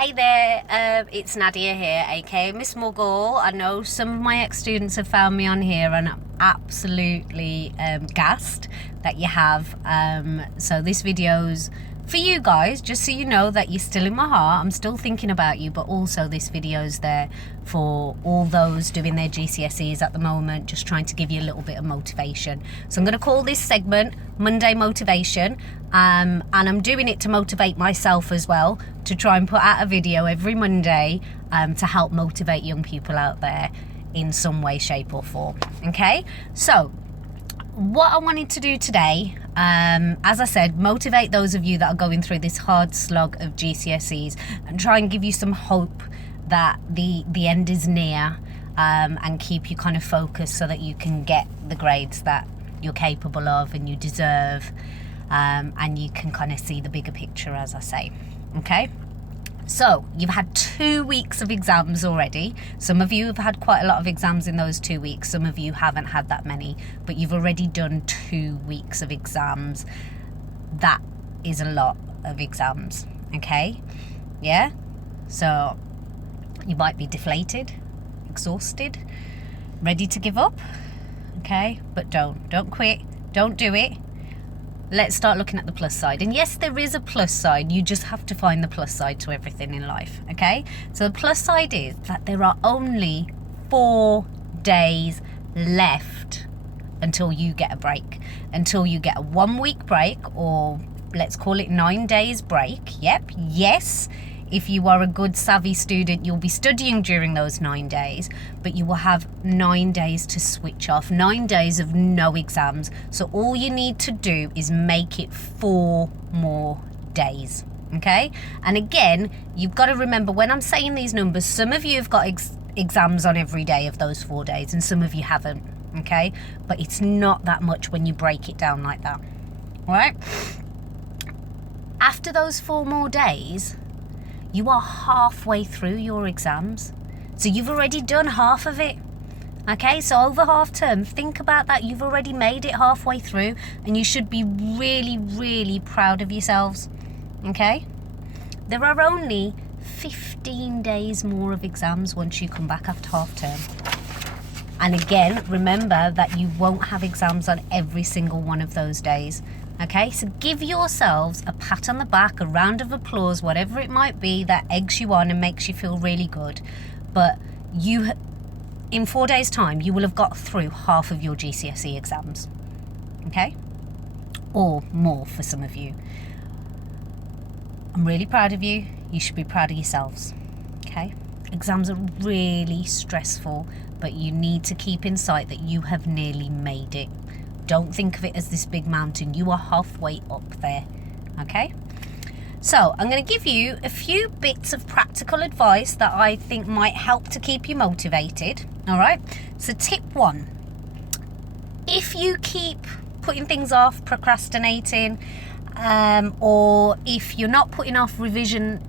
Hey there, it's Nadia here, aka Miss Muggle. I know some of my ex-students have found me on here and I'm absolutely gassed that you have. So this video's for you guys, just so you know that you're still in my heart. I'm still thinking about you, but also this video's there for all those doing their GCSEs at the moment, just trying to give you a little bit of motivation. So I'm going to call this segment Monday Motivation, and I'm doing it to motivate myself as well, to try and put out a video every Monday to help motivate young people out there in some way, shape or form. Okay, so what I wanted to do today, as I said, motivate those of you that are going through this hard slog of GCSEs and try and give you some hope that the end is near, and keep you kind of focused so that you can get the grades that you're capable of and you deserve, and you can kind of see the bigger picture, as I say. Okay, so you've had 2 weeks of exams already. Some of you have had quite a lot of exams in those 2 weeks. Some of you haven't had that many, but you've already done 2 weeks of exams. That is a lot of exams, okay? Yeah? So you might be deflated, exhausted, ready to give up, okay? But don't quit, don't do it. Let's start looking at the plus side. And yes, there is a plus side. You just have to find the plus side to everything in life, okay? So the plus side is that there are only 4 days left until you get a break. Until you get a 1 week break, or let's call it 9 days break. Yep, yes. If you are a good savvy student, you'll be studying during those 9 days, but you will have 9 days to switch off, 9 days of no exams. So all you need to do is make it 4 more days, okay? And again, you've got to remember when I'm saying these numbers, some of you have got exams on every day of those 4 days and some of you haven't, okay? But it's not that much when you break it down like that, all right? After those 4 more days, you are halfway through your exams. So you've already done half of it. Okay, so over half term, think about that. You've already made it halfway through and you should be really, really proud of yourselves. Okay? There are only 15 days more of exams once you come back after half term. And again, remember that you won't have exams on every single one of those days. Okay, so give yourselves a pat on the back, a round of applause, whatever it might be that eggs you on and makes you feel really good. But you, in 4 days' time, you will have got through half of your GCSE exams. Okay? Or more for some of you. I'm really proud of you. You should be proud of yourselves. Okay? Exams are really stressful, but you need to keep in sight that you have nearly made it. Don't think of it as this big mountain. You are halfway up there, okay? So I'm going to give you a few bits of practical advice that I think might help to keep you motivated, all right? So tip 1, if you keep putting things off, procrastinating, or if you're not putting off revision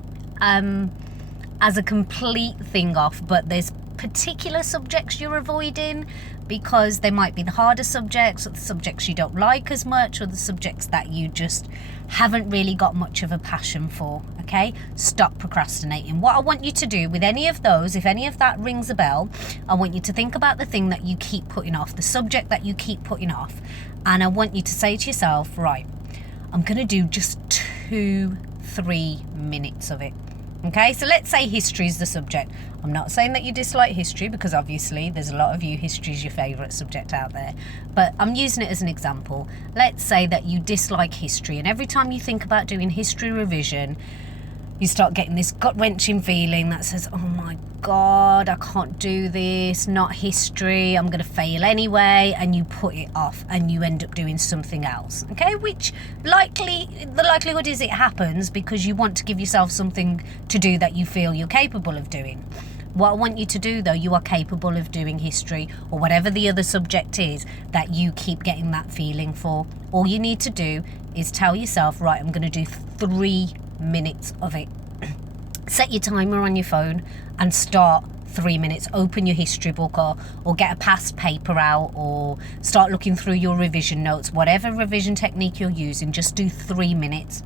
as a complete thing off, but there's particular subjects you're avoiding because they might be the harder subjects, or the subjects you don't like as much, or the subjects that you just haven't really got much of a passion for, okay? Stop procrastinating. What I want you to do with any of those, if any of that rings a bell, I want you to think about the thing that you keep putting off, the subject that you keep putting off, and I want you to say to yourself, right, I'm going to do just 2-3 minutes of it. Okay, so let's say history is the subject. I'm not saying that you dislike history, because obviously there's a lot of you, history is your favourite subject out there. But I'm using it as an example. Let's say that you dislike history, and every time you think about doing history revision, you start getting this gut-wrenching feeling that says, oh my God, I can't do this, not history, I'm going to fail anyway, and you put it off and you end up doing something else, okay? Which the likelihood is it happens because you want to give yourself something to do that you feel you're capable of doing. What I want you to do though, you are capable of doing history or whatever the other subject is that you keep getting that feeling for. All you need to do is tell yourself, right, I'm going to do 3 minutes of it. Set your timer on your phone and start 3 minutes. Open your history book, or get a past paper out, or start looking through your revision notes. Whatever revision technique you're using, just do 3 minutes.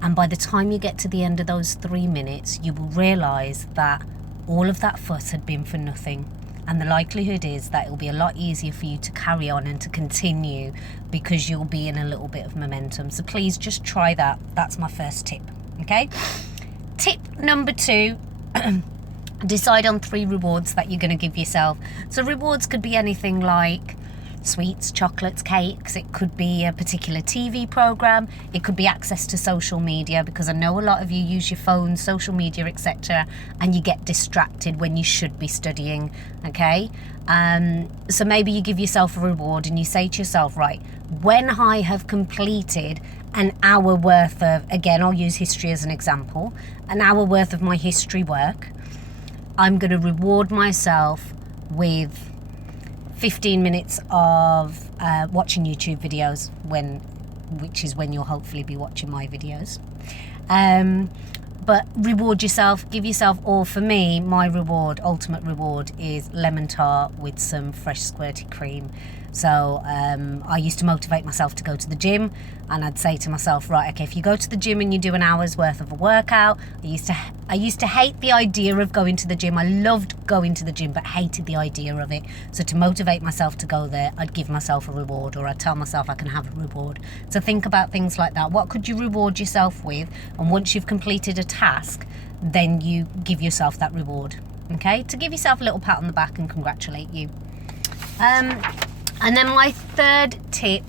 And by the time you get to the end of those 3 minutes, you will realise that all of that fuss had been for nothing. And the likelihood is that it'll be a lot easier for you to carry on and to continue because you'll be in a little bit of momentum. So please just try that. That's my first tip, okay? Tip number 2, decide on 3 rewards that you're going to give yourself. So rewards could be anything like sweets, chocolates, cakes. It could be a particular TV program. It could be access to social media, because I know a lot of you use your phone, social media, etc., and you get distracted when you should be studying, okay? So maybe you give yourself a reward and you say to yourself, right, when I have completed an hour worth of, again, I'll use history as an example, an hour worth of my history work, I'm going to reward myself with 15 minutes of watching YouTube videos, which is when you'll hopefully be watching my videos. But reward yourself, give yourself, or for me, my reward, ultimate reward, is lemon tart with some fresh squirty cream. So I used to motivate myself to go to the gym, and I'd say to myself, right, okay, if you go to the gym and you do an hour's worth of a workout, I used to hate the idea of going to the gym. I loved going to the gym, but hated the idea of it. So to motivate myself to go there, I'd give myself a reward, or I'd tell myself I can have a reward. So think about things like that. What could you reward yourself with? And once you've completed a task, then you give yourself that reward, okay? To give yourself a little pat on the back and congratulate you. And then my third tip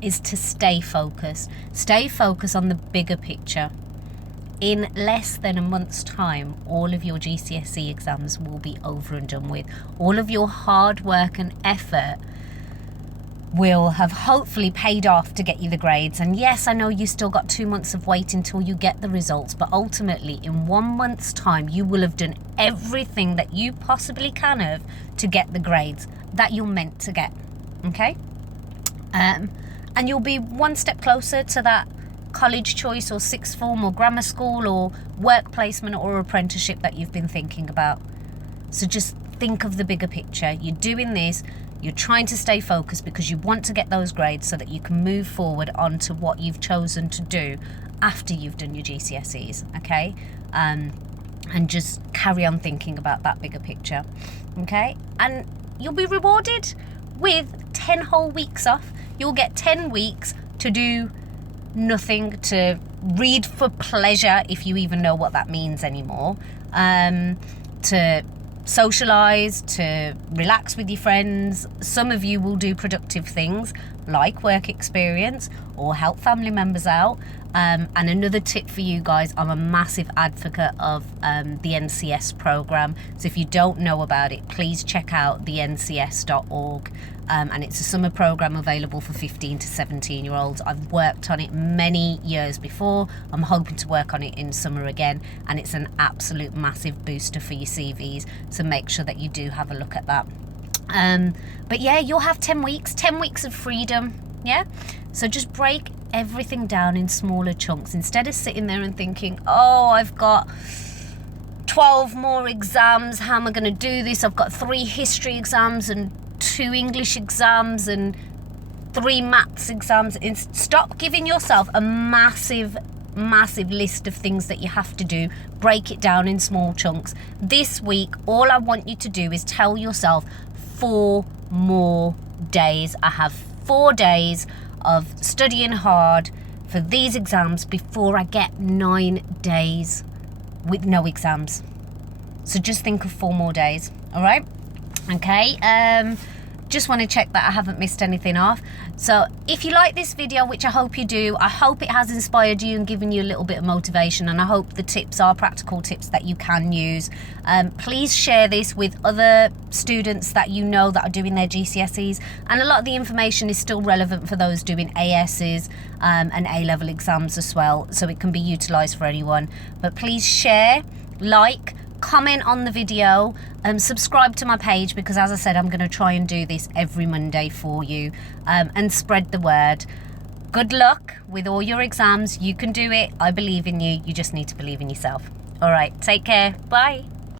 is to stay focused. Stay focused on the bigger picture. In less than a month's time, all of your GCSE exams will be over and done with. All of your hard work and effort will have hopefully paid off to get you the grades. And yes, I know you still got 2 months of wait until you get the results, but ultimately in 1 month's time, you will have done everything that you possibly can have to get the grades that you're meant to get, okay? And you'll be one step closer to that college choice or sixth form or grammar school or work placement or apprenticeship that you've been thinking about. So just think of the bigger picture. You're doing this, you're trying to stay focused because you want to get those grades so that you can move forward onto what you've chosen to do after you've done your GCSEs, okay? And just carry on thinking about that bigger picture, okay? And you'll be rewarded with 10 whole weeks off. You'll get 10 weeks to do nothing, to read for pleasure, if you even know what that means anymore, to socialise, to relax with your friends. Some of you will do productive things like work experience or help family members out. And another tip for you guys, I'm a massive advocate of the NCS programme. So if you don't know about it, please check out the ncs.org. And it's a summer programme available for 15 to 17 year olds. I've worked on it many years before. I'm hoping to work on it in summer again. And it's an absolute massive booster for your CVs. So make sure that you do have a look at that. But yeah, you'll have 10 weeks of freedom. Yeah. So just break everything down in smaller chunks instead of sitting there and thinking, oh, I've got 12 more exams. How am I going to do this? I've got 3 history exams and 2 English exams and 3 maths exams. Stop giving yourself a massive list of things that you have to do. Break it down in small chunks. This week, all I want you to do is tell yourself 4 more days. I have 4 days of studying hard for these exams before I get 9 days with no exams. So just think of 4 more days, all right? Okay, just want to check that I haven't missed anything off. So if you like this video, which I hope you do, I hope it has inspired you and given you a little bit of motivation, and I hope the tips are practical tips that you can use. Please share this with other students that you know that are doing their GCSEs, and a lot of the information is still relevant for those doing ASs and A-level exams as well, so it can be utilised for anyone. But please share, like, comment on the video, subscribe to my page, because as I said, I'm going to try and do this every Monday for you, and spread the word. Good luck with all your exams. You can do it. I believe in you. You just need to believe in yourself. All right, take care. Bye.